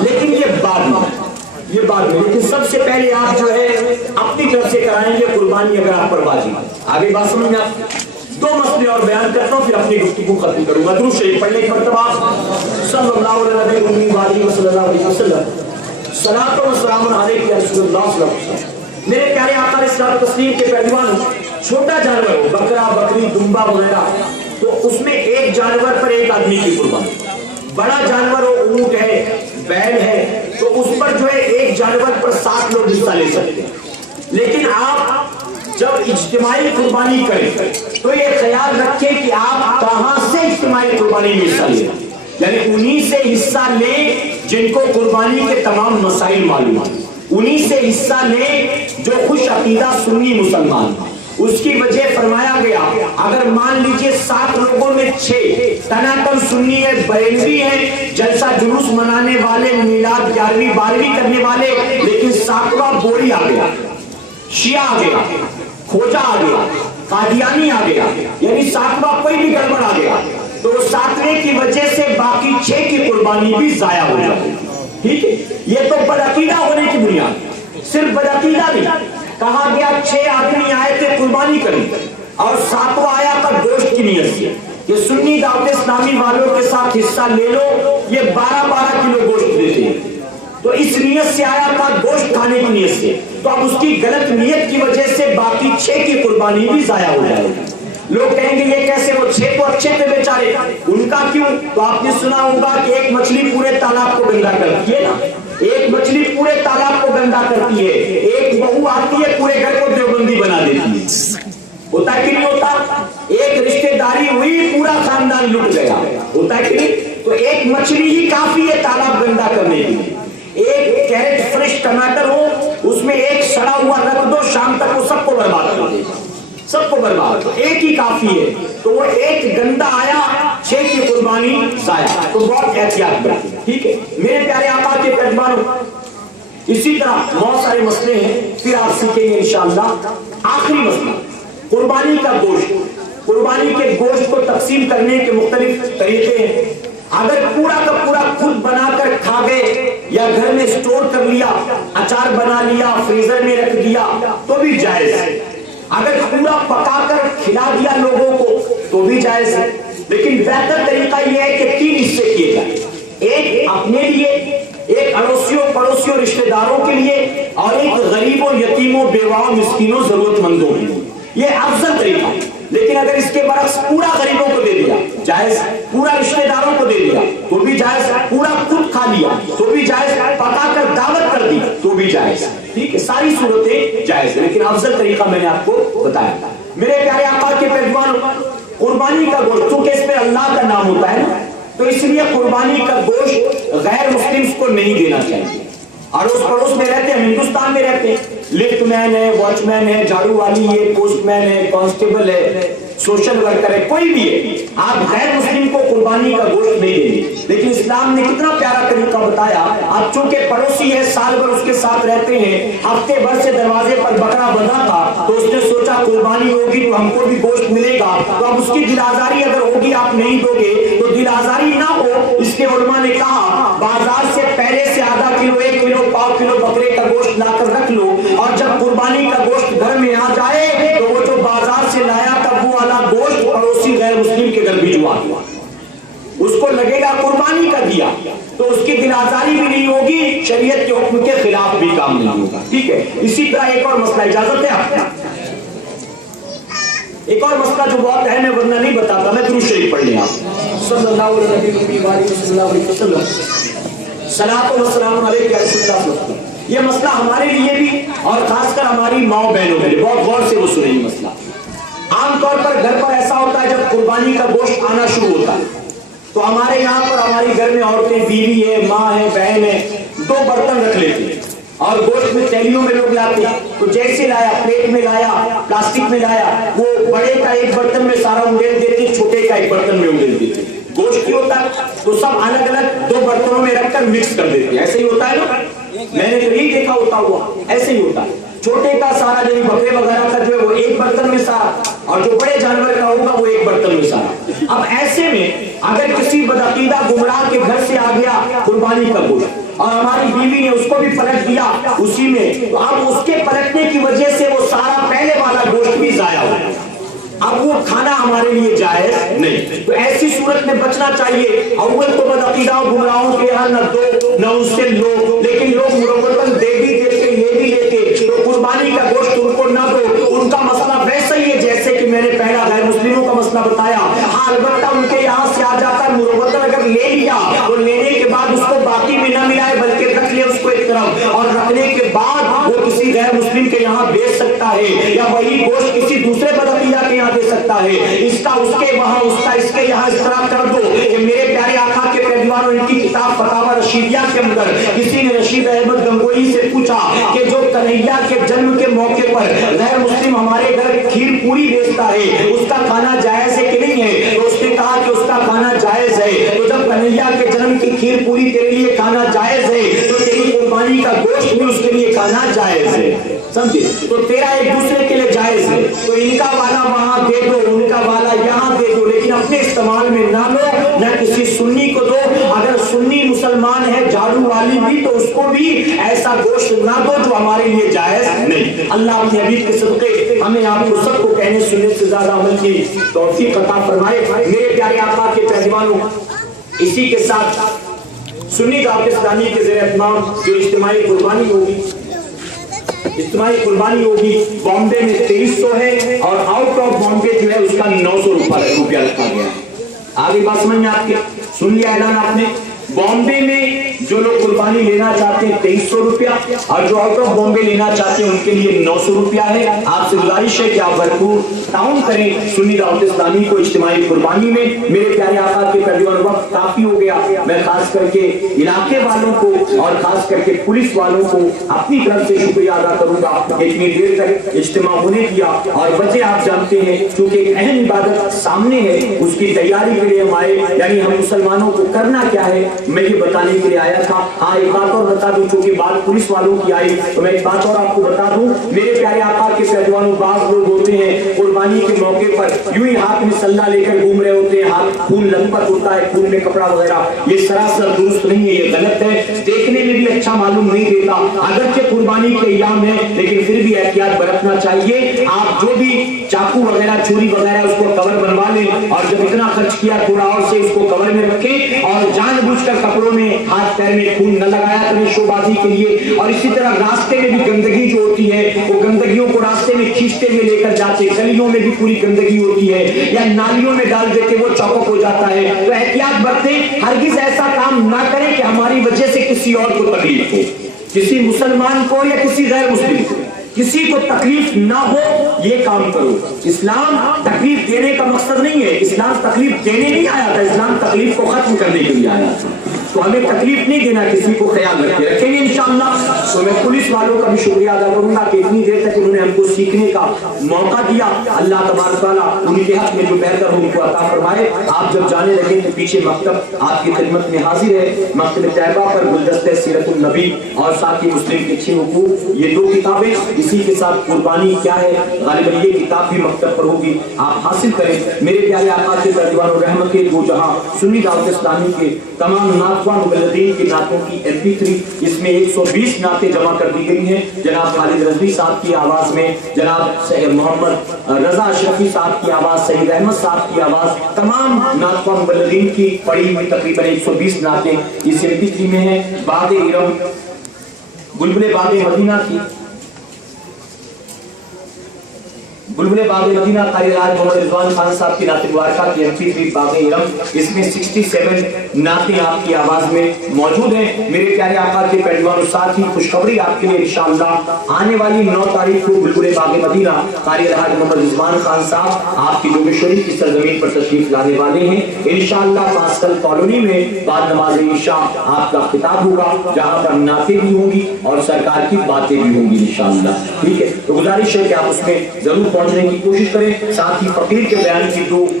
لیکن یہ بعد میں لیکن سب سے پہلے آپ جو ہے اپنی طرف سے کرائیں گے قربانی اگر آپ پر واجب۔ آگے بات سمجھ میں آپ؟ دو مسئلے اور بیان کرتا ہوں پھر اپنی گفتگو ختم کروں گا۔ درود شریف پڑھنے کی مرتبہ صلی اللہ علیہ وسلم، صلاۃ و سلام علیک یا رسول اللہ صلی اللہ علیہ وسلم۔ میرے پیارے آقا علیہ الصلوۃ والتسلیم کے پہلوان، چھوٹا جانور ہو، بکرا بکری دمبا وغیرہ، تو اس میں ایک جانور پر ایک آدمی کی قربانی، بڑا جانور ہو، اونٹ ہے، بیل ہے، تو اس پر جو ہے ایک جانور پر 7 لوگ حصہ لے سکتے ہیں۔ لیکن آپ جب اجتماعی قربانی کریں تو یہ خیال رکھیں کہ آپ کہاں سے اجتماعی قربانی میں حصہ لیں، یعنی انہی سے حصہ لیں جن کو قربانی کے تمام مسائل معلوم ہیں، انہی سے حصہ لیں جو خوش عقیدہ سنی مسلمان ہیں۔ اس کی وجہ فرمایا گیا اگر مان لیجئے 7 لوگوں میں 6 تناکن سنی ہے، بریلوی ہیں، جلسہ جلوس منانے والے، میلاد 11ویں 12ویں کرنے والے، لیکن 7واں بوری آ گیا، شیعہ آ گیا، کھوجا آ گیا، قادیانی آ گیا، یعنی 7واں کوئی بھی گڑبڑ آ گیا، تو 7ویں کی وجہ سے باقی 6 کی قربانی بھی ضائع ہو جائے۔ ٹھیک ہے، یہ تو بدعقیدہ ہونے کی بنیاد، صرف بدعقیدہ نہیں، کہا گیا 6 آدمی آئے تھے قربانی کریں اور 7واں آیا تھا گوشت کی نیت سے کہ سنی دعوت اسلامی والوں کے ساتھ حصہ لے لو، یہ 12 کلو گوشت دیتے ہیں، تو اس نیت سے آیا تھا گوشت کھانے کی نیت سے، تو اب اس کی غلط نیت کی وجہ سے باقی 6 کی قربانی بھی ضائع ہو جائے گی۔ لوگ کہیں گے یہ کیسے، وہ 6 کو اچھے تھے بیچارے، ان کا کیوں؟ تو آپ نے سنا ہوگا کہ ایک مچھلی پورے تالاب کو گندا کرتی ہے نا، ایک مچھلی پورے تالاب کو گندا کرتی ہے، ایک بہو آتی ہے پورے گھر کو دیوبندی بنا دیتی ہے، ہوتا ہے کہ نہیں ہوتا؟ ایک رشتہ داری ہوئی پورا خاندان لٹ گیا، ہوتا ہے کہ نہیں؟ تو ایک مچھلی ہی کافی ہے تالاب گندا کرنے کے لیے۔ ایک کیرٹ فریش ٹماٹر ہو، اس میں ایک سڑا ہوا رکھ دو، شام تک وہ سب کو برباد کر دے گا، سب کو برباد، تو ایک ہی کافی ہے، تو وہ ایک گندا آیا، 6 کی قربانی ضائع، تو بہت احتیاط برتیں۔ ٹھیک ہے میرے پیارے آقا کے پیروانوں، اسی طرح بہت سارے مسئلے ہیں، پھر آپ سیکھیں گے انشاءاللہ۔ آخری مسئلہ قربانی کا گوشت، قربانی کے گوشت کو تقسیم کرنے کے مختلف طریقے ہیں۔ اگر پورا کا پورا خود بنا کر کھا گئے یا گھر میں سٹور کر لیا، اچار بنا لیا، فریزر میں رکھ دیا تو بھی جائز ہے۔ اگر پورا پکا کر کھلا دیا لوگوں کو تو بھی جائز ہے، لیکن بہتر طریقہ یہ ہے کہ 3 حصے کیے جائیں، ایک اپنے لیے، ایک اڑوسیوں پڑوسیوں رشتہ داروں کے لیے، اور ایک غریبوں یتیموں بیواؤں مسکینوں ضرورت مندوں کے لیے، یہ افضل طریقہ ہے۔ لیکن اگر اس کے برعکس پورا غریبوں کو دے دیا جائز، پورا رشتہ داروں کو دے دیا تو بھی جائز، پورا خود کھا لیا تو بھی جائز، پکا کر دعوت کر دی تو بھی جائز، ٹھیک ہے، ساری صورتیں جائز ہیں، لیکن افضل طریقہ میں نے آپ کو بتایا تھا۔ میرے پیارے آقا کے پیروانوں، قربانی کا گوشت، چونکہ اس میں اللہ کا نام ہوتا ہے نا، تو اس لیے قربانی کا گوشت غیر مسلم کو نہیں دینا چاہیے۔ اڑوس پڑوس میں رہتے ہیں، ہندوستان میں رہتے ہیں، لفٹ مین ہے، واچ مین ہے، جھاڑو والی ہے، پوسٹ مین ہے، کانسٹیبل ہے، سوشل ورکر ہے، کوئی بھی ہے، آپ غیر مسلم کو قربانی کا گوشت نہیں دیں گے، لیکن اسلام نے کتنا پیارا طریقہ بتایا۔ آپ چونکہ پڑوسی ہے، سال بھر اس کے ساتھ رہتے ہیں، ہفتے بھر سے دروازے پر بکرا بندھا تھا تو اس نے سوچا قربانی ہوگی تو ہم کو بھی گوشت ملے گا، تو اب اس کی دل آزاری اگر ہوگی آپ نہیں دو گے تو دل آزاری نہ ہو، اس کے علماء نے کہا بازار سے پہلے سے آدھا کلو، 1 کلو، پاؤ کلو بکرے کا گوشت لا کر رکھ لو، اور جب قربانی کا گوشت گھر میں آ جائے تو وہ جو بازار سے لایا تھا وہ والا گوشت پڑوسی غیر مسلم کے گھر بھجوا دو، اس کو لگے گا قربانی کا دیا، تو اس کی دل آزاری بھی نہیں ہوگی، شریعت کے حکم کے خلاف بھی کام نہیں ہوگا، ٹھیک ہے۔ اسی طرح ایک اور مسئلہ، اجازت ہے آپ کو؟ ایک اور مسئلہ جو بہت اہم ہے ورنہ نہیں بتاتا میں، درود شریف پڑھ لیں آپ، صلی اللہ علیہ وسلم، صلاۃ و سلام علیک یا رسول اللہ صلی اللہ علیہ وسلم۔ یہ مسئلہ ہمارے لیے بھی اور خاص کر ہماری ماؤں بہنوں کے لیے بہت غور سے وہ سنیں یہ مسئلہ۔ عام طور پر گھر پر ایسا ہوتا ہے جب قربانی کا گوشت آنا شروع ہوتا ہے تو ہمارے یہاں پر ہماری گھر میں عورتیں، بیوی ہے، ماں ہے، بہن ہے، 2 برتن رکھ لیتی ہیں اور گوشت میں تھیلیوں میں لوگ لاتے ہیں، تو جیسے لایا، پلیٹ میں لایا، پلاسٹک میں لایا، وہ بڑے کا ایک برتن میں سارا انڈیل دیتے، چھوٹے کا ایک برتن میں انڈیل دیتے، گوشت کی ہوتا ہے تو سب الگ الگ 2 برتنوں میں رکھ کر مکس کر دیتے ہیں، ایسے ہی ہوتا ہے نا، میں نے تو نہیں دیکھا ہوتا ہوا، ایسے ہی ہوتا ہے، چھوٹے کا سارا جو بکرے وغیرہ کا جو ہے وہ ایک برتن میں سارا، اور جو بڑے جانور کا ہوگا وہ ایک برتن میں سارا۔ اب ایسے میں اگر کسی بدعقیدہ گمراہ کے گھر سے آ گیا قربانی کا گوشت اور ہماری بیوی نے اس کو بھی پلٹ دیا اسی میں، تو اب اس کے پلٹنے کی وجہ سے وہ سارا پہلے والا گوشت بھی ضائع ہو گیا، اب وہ کھانا ہمارے لیے جائز نہیں۔ تو ایسی صورت میں بچنا چاہیے۔ اول تو بدعقیدہ و گمراہوں کے یہاں نہ دو نہ اس سے لو، لیکن لوگ مروتاً دے بھی دیتے یہ بھی لیتے، تو قربانی کا گوشت ان کو نہ دو۔ ان کا مسئلہ ویسا ہی ہے جیسے کہ میں نے پہلا غیر مسلموں کا مسئلہ بتایا، ہاں البتہ ان کے یہاں سے آ جاتا ہے مروتاً اگر لے لیا تو لینے کے بعد اس کو باقی میں نہ ملائے بلکہ رکھ لے اس کو ایک طرف، اور رکھنے کے بعد وہ کسی غیر مسلم کے یہاں بیچ سکتا ہے، یا وہی گوشت کسی دوسرے بدعقیدہ کے یہاں دے سکتا ہے، اس کا اس کے وہاں اس کا اس کے یہاں اس طرح کر دو کہ میرے پیارے آقا کے پیروانوں ان کی کتاب فتاوی رشیدیہ کے اندر کسی نے رشید احمد گنگوئی سے پوچھا کہ جو کنہیا کے جنم کے موقع پر غیر مسلم ہمارے گھر کھیر پوری بیچتا ہے اس کا کھانا جائز ہے کہ نہیں ہے؟ تو اس نے کہا کہ اس کا کھانا جائز ہے۔ تو جب کنہیا کے جنم کی کھیر پوری تیرے لیے کھانا جائز ہے تو تیری قربانی کا گوشت بھی اس کے لیے کھانا جائز ہے، سمجھے؟ تو تیرا ایک دوسرے کے لیے جائز ہے، تو ان کا والا وہاں دے دو ان کا والا یہاں دے دو، لیکن اپنے استعمال میں نہ لو، نہ کسی سنی کو دو۔ اگر سنی مسلمان ہے جھاڑو والی بھی تو اس کو بھی ایسا گوشت نہ دو جو ہمارے لیے جائز نہیں۔ اللہ اپنے حبیب کے صدقے ہمیں آپ کو سب کو کہنے سننے سے زیادہ عمل کی توفیق عطا فرمائے۔ میرے پیارے آقا کے پہلوانوں، اسی کے ساتھ سنی دعوت اسلامی کے زیر اہتمام جو اجتماعی قربانی ہوگی، اجتماعی قربانی ہوگی بامبے میں 2300 ہے اور آؤٹ آف بامبے جو ہے اس کا 900 روپیہ رکھا گیا ہے۔ آگے بات سمجھ میں آپ کے سن لیا اعلان آپ نے؟ بامبے میں جو لوگ قربانی لینا چاہتے ہیں 2300 روپیہ، اور جو آؤٹ آف بامبے لینا چاہتے ہیں ان کے لیے 900 روپیہ ہے۔ آپ سے گزارش ہے کہ آپ بھرپور تعاون کریں سنی دعوت اسلامی کو اجتماعی قربانی میں۔ میرے پیارے آقا کے پہلوان، وقت کافی ہو گیا، میں خاص کر کے علاقے والوں کو اور خاص کر کے پولیس والوں کو اپنی طرف سے شکریہ ادا کروں گا کہ اتنی دیر تک اجتماع ہونے دیا، اور وجہ آپ جانتے ہیں کیونکہ ایک اہم عبادت سامنے ہے، اس کی تیاری کے لیے ہم آئے، یعنی ہم مسلمانوں کو کرنا کیا ہے میں یہ بتانے کے لیے آیا تھا۔ ہاں ایک بات اور بتا دوں، چونکہ بات پولیس والوں کی آئی تو میں ایک بات اور آپ کو بتا دوں، میرے پیارے آقا کے پہلوانوں، بعض لوگ ہوتے ہیں قربانی کے موقع پر یوں ہی ہاتھ میں سلہ لے کر گھوم رہے ہوتے ہیں، ہاتھ خون لطپت ہوتا ہے، خون میں کپڑا وغیرہ، یہ سراسر درست نہیں ہے، یہ غلط ہے، دیکھنے میں بھی اچھا معلوم نہیں دیتا۔ اگرچہ قربانی کے ایام ہے لیکن پھر بھی احتیاط برتنا چاہیے۔ آپ جو بھی چاقو وغیرہ چھری وغیرہ اس کو کور بنوا لیں، اور جب اتنا خرچ کیا تھوڑا اور سے اس کو کور میں رکھیں، اور جان بوجھ کر کپڑوں میں ہاتھ پیر میں خون نہ لگایا کریں شو بازی کے لیے۔ اور اسی طرح راستے میں بھی گندگی جو ہوتی ہے وہ گندگیوں کو راستے میں کھینچتے ہوئے لے کر جاتے، گلیوں میں بھی پوری گندگی ہوتی ہے یا نالیوں میں ڈال دیتے، وہ چوک ہو جاتا ہے، تو احتیاط برتیں، ہرگز ایسا کام نہ کریں کہ ہماری وجہ سے کسی اور کو تکلیف ہو، کسی مسلمان کو یا کسی غیر مسلم کو کسی کو تکلیف نہ ہو، یہ کام کرو۔ اسلام تکلیف دینے کا مقصد نہیں ہے، اسلام تکلیف دینے نہیں آیا تھا، اسلام تکلیف کو ختم کرنے کے لیے آیا تھا، تو ہمیں تکلیف نہیں دینا، کسی کو خیال رکھیں گے انشاءاللہ۔ تو میں پولیس والوں کا بھی شکریہ ادا کروں گا کہ اتنی دیر تک انہوں نے ہم کو سیکھنے کا موقع دیا۔ اللہ تبارک تعالیٰ ان کے حق میں جو بہتر ہو ان کو عطا فرمائے۔ آپ جب جانے لگے تو پیچھے مکتب آپ کی خدمت میں حاضر ہے، مکتب طیبہ پر گلدستہ سیرت النبی اور ساتھ ہی مسلم کے 6 حقوق، یہ 2 کتابیں، اسی کے ساتھ قربانی کیا ہے غالباً یہ کتاب بھی مکتب پر ہوگی، آپ حاصل کریں۔ میرے پیارے آقا کے پہلوان و رحمت کے وہ جہاں سنی دعوت اسلامی کے تمام نعتوان مبلغین کی نعتوں کی MP3، اس میں 120 نعتیں جمع کر دی گئی ہیں، جناب خالد رضوی صاحب کی آواز میں، جناب محمد رضا اشرفی صاحب کی آواز، سعید احمد صاحب کی آواز، تمام نعتوان مبلغین کی پڑھی ہوئی تقریباً 120 نعتیں اس MP3 میں ہیں۔ باغ ارم، بلبل باغ مدینہ کی، بلبل باغ مدینہ قاری راج محمد رضوان خان صاحب کی نعت مبارکہ کی MP3 باغ ارم، اس میں 67 نعتیں آپ کی آواز میں موجود ہیں۔ میرے پیارے آقا کے پہلوان، ساتھ ہی خوشخبری آپ کے لیے انشاءاللہ آنے والی 9 تاریخ کو بلبل باغ مدینہ قاری راج محمد رضوان خان صاحب آپ کی جوگ شریف کی سرزمین پر تشریف لانے والے ہیں انشاءاللہ۔ پاسکل کالونی میں بعد نماز عشاء آپ کا خطاب ہوگا، جہاں پر نعتیں بھی ہوں گی اور سرکار کی باتیں بھی ہوں گی انشاءاللہ، ٹھیک ہے؟ تو گزارش ہے کہ آپ اس میں ضرور پہنچنے کی کوشش کریں۔ ساتھ ہی فقیر کے بیان کی 2